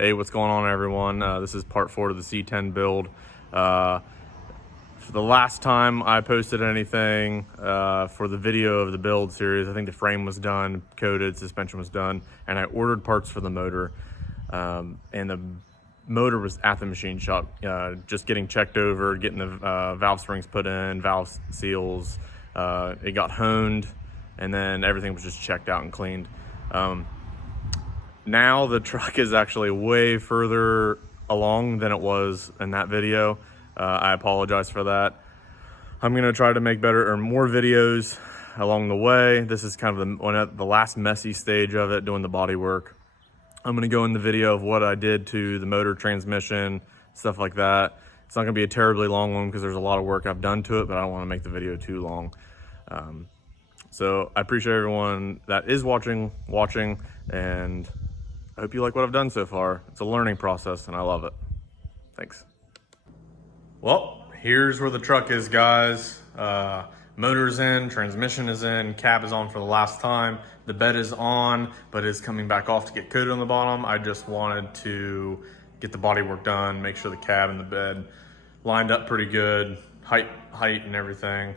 Hey, what's going on, everyone? This is part 4 of the C10 build. For the last time I posted anything for the video of the build series, I think the frame was done, coated, suspension was done, and I ordered parts for the motor. And the motor was at the machine shop, just getting checked over, getting the valve springs put in, valve seals. It got honed, and then everything was just checked out and cleaned. Now the truck is actually way further along than it was in that video. I apologize for that. I'm gonna try to make better or more videos along the way. This is kind of the last messy stage of it, doing the body work. I'm gonna go in the video of what I did to the motor, transmission, stuff like that. It's not gonna be a terribly long one because there's a lot of work I've done to it, but I don't wanna make the video too long. So I appreciate everyone that is watching, and I hope you like what I've done so far. It's a learning process and I love it. Thanks. Well, here's where the truck is, guys. Motor's in, transmission is in, cab is on for the last time. The bed is on, but is coming back off to get coated on the bottom. I just wanted to get the body work done, make sure the cab and the bed lined up pretty good, height and everything.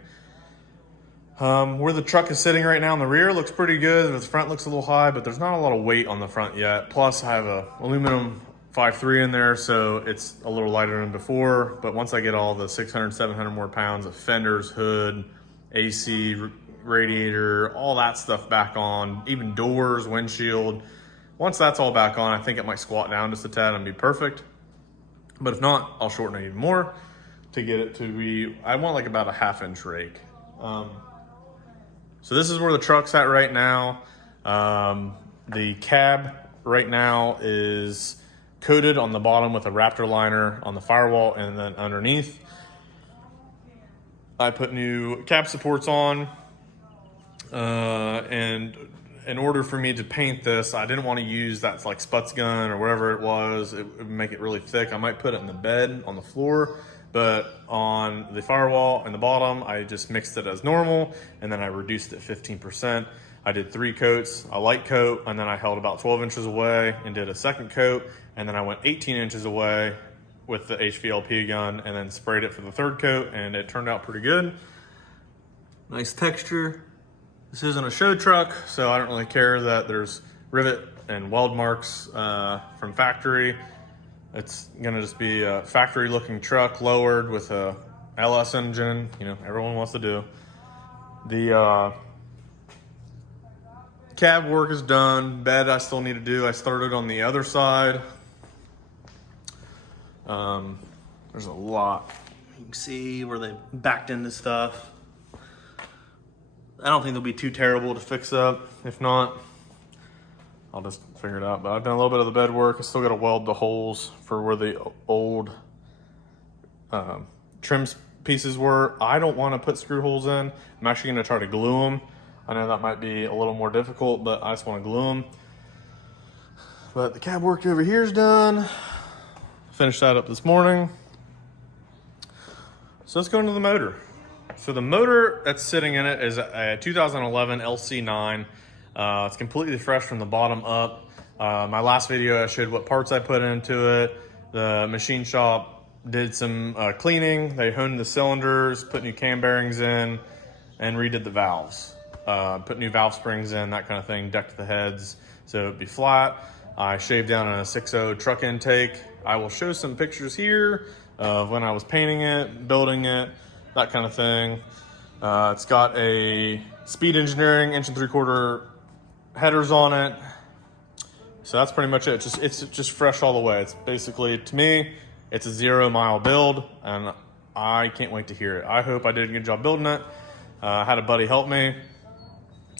Where the truck is sitting right now in the rear looks pretty good. The front looks a little high, but there's not a lot of weight on the front yet. Plus I have a aluminum 5.3 in there, so it's a little lighter than before. But once I get all the 600, 700 more pounds of fenders, hood, AC, radiator, all that stuff back on, even doors, windshield. Once that's all back on, I think it might squat down just a tad and be perfect. But if not, I'll shorten it even more to get it to be, I want like about a 1/2 inch rake. So this is where the truck's at right now. The cab right now is coated on the bottom with a Raptor liner on the firewall, and then underneath I put new cab supports on. And in order for me to paint this, I didn't want to use that like Sputz gun or whatever it was. It would make it really thick. I might put it in the bed on the floor, but on the firewall and the bottom, I just mixed it as normal, and then I reduced it 15%. I did 3 coats, a light coat, and then I held about 12 inches away and did a second coat, and then I went 18 inches away with the HVLP gun and then sprayed it for the third coat, and it turned out pretty good. Nice texture. This isn't a show truck, so I don't really care that there's rivet and weld marks from factory. It's gonna just be a factory looking truck lowered with a LS engine, you know, everyone wants to do. The cab work is done, bed I still need to do. I started on the other side. There's a lot. You can see where they backed into stuff. I don't think they'll be too terrible to fix up. If not, I'll just figure it out. But I've done a little bit of the bed work. I still got to weld the holes for where the old trim pieces were. I don't want to put screw holes in. I'm actually going to try to glue them. I know that might be a little more difficult, but I just want to glue them. But the cab work over here is done. Finished that up this morning. So let's go into the motor. So the motor that's sitting in it is a 2011 LC9. It's completely fresh from the bottom up. My last video, I showed what parts I put into it. The machine shop did some cleaning. They honed the cylinders, put new cam bearings in, and redid the valves. Put new valve springs in, that kind of thing, decked the heads so it'd be flat. I shaved down on a 6.0 truck intake. I will show some pictures here of when I was painting it, building it, that kind of thing. It's got a Speed Engineering 1.75" headers on it. So that's pretty much it. It's just fresh all the way. It's basically, to me, it's a 0-mile build, and I can't wait to hear it. I hope I did a good job building it. I had a buddy help me,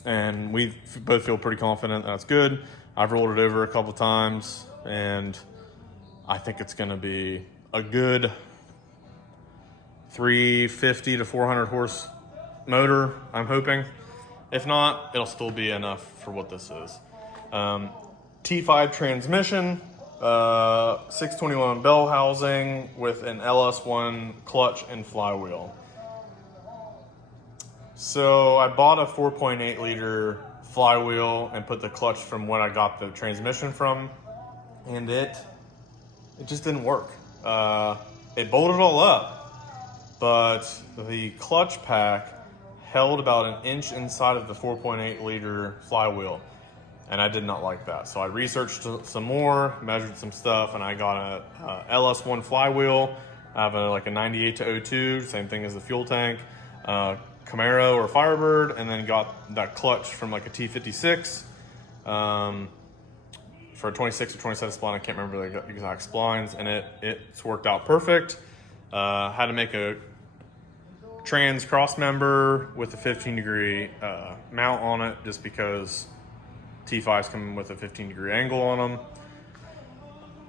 and we both feel pretty confident that's good. I've rolled it over a couple times, and I think it's gonna be a good 350 to 400 horse motor, I'm hoping. If not, it'll still be enough for what this is. T5 transmission, 621 bell housing with an LS1 clutch and flywheel. So I bought a 4.8 liter flywheel and put the clutch from when I got the transmission from. and it just didn't work. It bolted all up, but the clutch pack held about an inch inside of the 4.8 liter flywheel, and I did not like that. So I researched some more, measured some stuff, and I got a LS1 flywheel. I have like a 98 to 02, same thing as the fuel tank, Camaro or Firebird, and then got that clutch from like a T56 for a 26 or 27 spline. I can't remember the exact splines, and it's worked out perfect. Had to make a trans cross member with a 15-degree mount on it, just because T5s come with a 15-degree angle on them.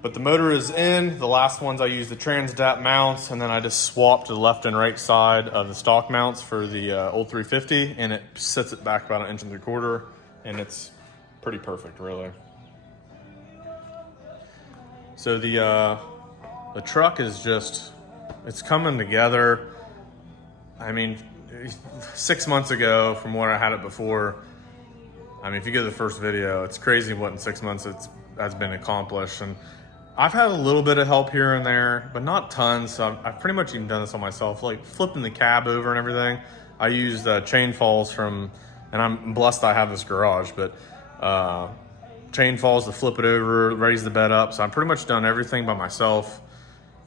But the motor is in. The last ones I used the TransDAP mounts, and then I just swapped the left and right side of the stock mounts for the old 350, and it sets it back about 1 3/4 inches, and it's pretty perfect, really. So the truck is just, it's coming together. I mean, 6 months ago from where I had it before, I mean, if you go to the first video, it's crazy what in 6 months has been accomplished. And I've had a little bit of help here and there, but not tons. So I've pretty much even done this on myself, like flipping the cab over and everything. I used chain falls from, and I'm blessed I have this garage, but chain falls to flip it over, raise the bed up. So I've pretty much done everything by myself.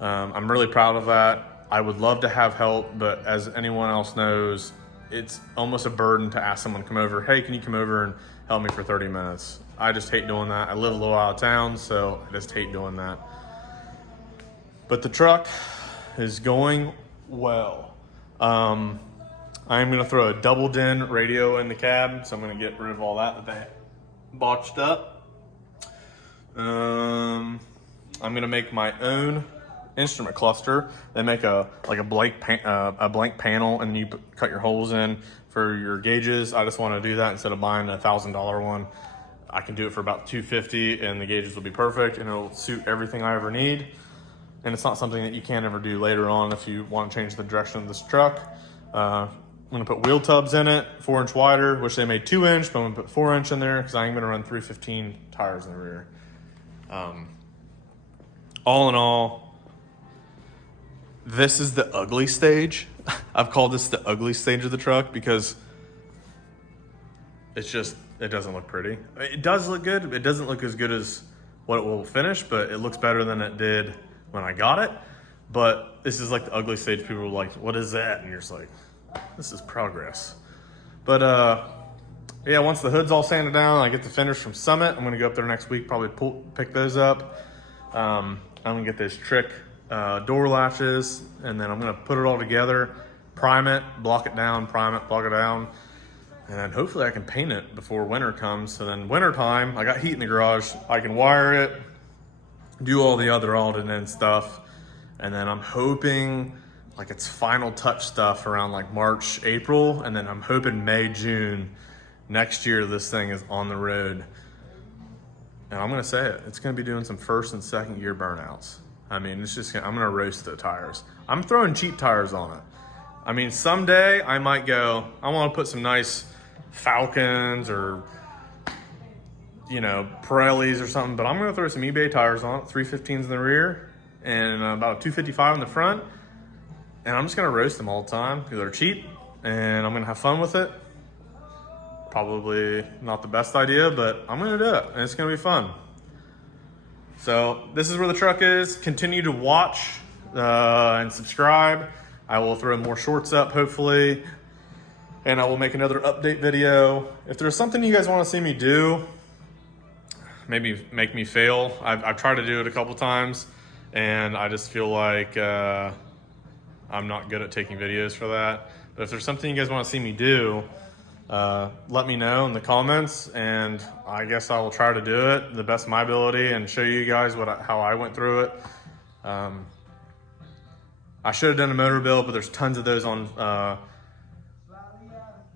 I'm really proud of that. I would love to have help, but as anyone else knows, it's almost a burden to ask someone to come over. Hey, can you come over and help me for 30 minutes? I just hate doing that. I live a little out of town, so I just hate doing that. But the truck is going well. I'm gonna throw a double DIN radio in the cab, so I'm gonna get rid of all that they botched up. I'm gonna make my own instrument cluster. They make a blank panel, and you cut your holes in for your gauges. I just want to do that instead of buying a $1,000 one. I can do it for about $250, and the gauges will be perfect, and it'll suit everything I ever need. And it's not something that you can't ever do later on if you want to change the direction of this truck. I'm gonna put wheel tubs in it, 4-inch wider, which they made 2-inch, but I'm gonna put 4-inch in there because I'm gonna run 315 tires in the rear. All in all, this is the ugly stage. I've called this the ugly stage of the truck because it's just, it doesn't look pretty. It does look good. It doesn't look as good as what it will finish, but it looks better than it did when I got it. But this is like the ugly stage. People are like, what is that? And you're just like, this is progress. But yeah, once the hood's all sanded down, I get the finish from Summit. I'm gonna go up there next week, probably pick those up. I'm gonna get those trick door latches, and then I'm gonna put it all together, prime it, block it down, prime it, block it down, and then hopefully I can paint it before winter comes. So then winter time, I got heat in the garage, I can wire it, do all the other alternate stuff, and then I'm hoping like it's final touch stuff around like March, April, and then I'm hoping May, June next year this thing is on the road. And I'm gonna say it, it's gonna be doing some first and second year burnouts. I mean, it's just, I'm gonna roast the tires. I'm throwing cheap tires on it. I mean, someday I might go, I wanna put some nice Falcons or, you know, Pirellis or something, but I'm gonna throw some eBay tires on it, 315s in the rear, and about 255 in the front. And I'm just gonna roast them all the time because they're cheap, and I'm gonna have fun with it. Probably not the best idea, but I'm gonna do it, and it's gonna be fun. So this is where the truck is. Continue to watch and subscribe. I will throw more shorts up, hopefully, and I will make another update video. If there's something you guys wanna see me do, maybe make me fail. I've tried to do it a couple times, and I just feel like I'm not good at taking videos for that. But if there's something you guys wanna see me do, let me know in the comments, and I guess I will try to do it the best of my ability and show you guys how I went through it. I should have done a motor build, but there's tons of those on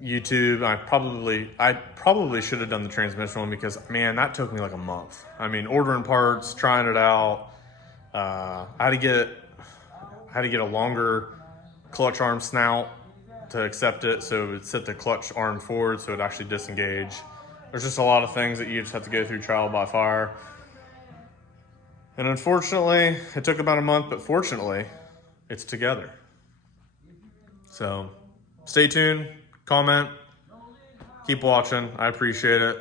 YouTube. I probably should have done the transmission one because, man, that took me like a month. I mean, ordering parts, trying it out. I had to get a longer clutch arm snout to accept it, so it would sit the clutch arm forward so it actually disengage. There's just a lot of things that you just have to go through trial by fire. And unfortunately, it took about a month, but fortunately, it's together. So stay tuned, comment, keep watching. I appreciate it.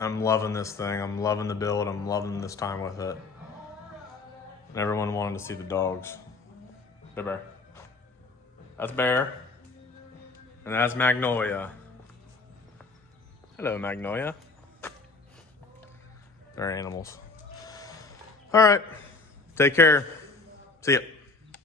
I'm loving this thing. I'm loving the build. I'm loving this time with it. And everyone wanted to see the dogs. Hey, Bear. That's Bear. And that's Magnolia. Hello, Magnolia. They're animals. All right. Take care. See ya.